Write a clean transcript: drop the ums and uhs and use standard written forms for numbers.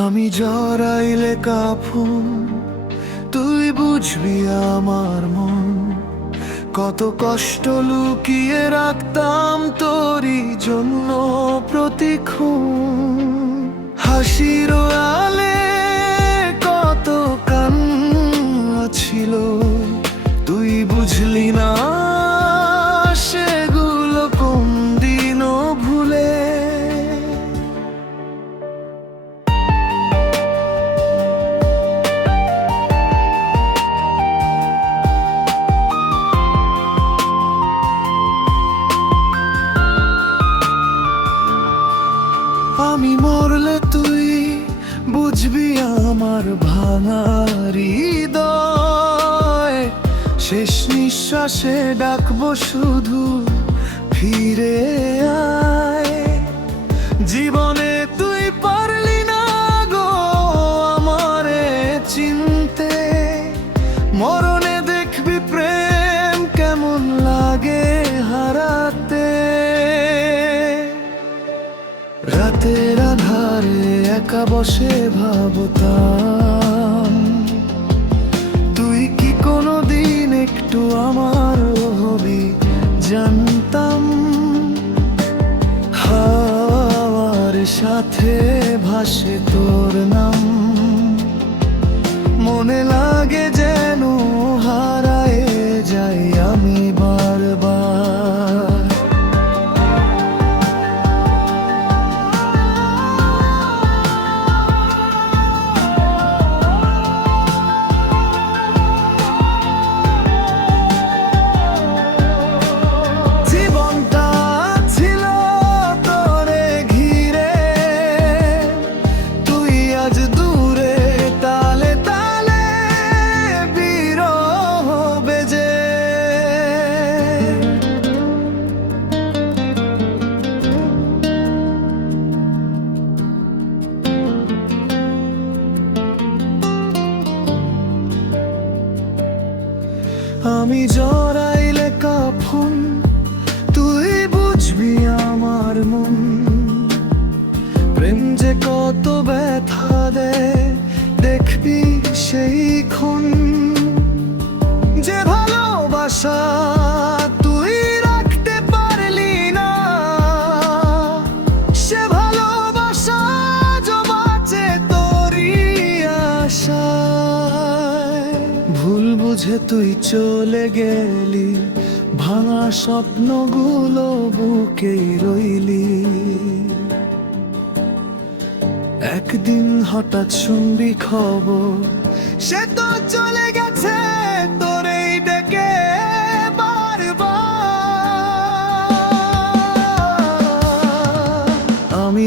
আমি জড়াইলে কাফন, তুই বুঝবি আমার মন। কত কষ্ট লুকিয়ে রাখতাম তোরই জন্য প্রতিক্ষণ। হাসির আলে কত কান্না ছিল, তুই বুঝলি না সেগুলো কোন দিনও ভুলে। আমি মরলে তুই বুঝবি আমার ভাঙা হৃদয়। শেষ নিঃশ্বাসে ডাকবো শুধু ফিরে আয়। জীবনে তুই পারলি না গো আমারে চিনতে, মরণে দেখবি প্রেম কেমন লাগে হারাতে। রাতের আধারে একা বসে ভাবতাম, তুই কি কোনোদিন একটু আমার হবি জানতাম। হাওয়ার সাথে ভাসে তোর নাম, মনে লাগে যেন হারায়ে যাই আমি বারবার। আমি জড়াইলে কাফন, তুই বুঝবি আমার মন। প্রেম যে কত ব্যথা দেয় দেখবি সেই ক্ষণ। যে ভালোবাসা তুই রাখতে পারলি না, সে ভালোবাসা জমাছে তোরই আশায়। ভুল বুঝে তুই চলে গেলি, ভাঙা স্বপ্নগুলো বুকেই রইলি। একদিন হঠাৎ শুনবি খবর, সে তো চলে গেছে তোরেই ডেকে বারবার। আমি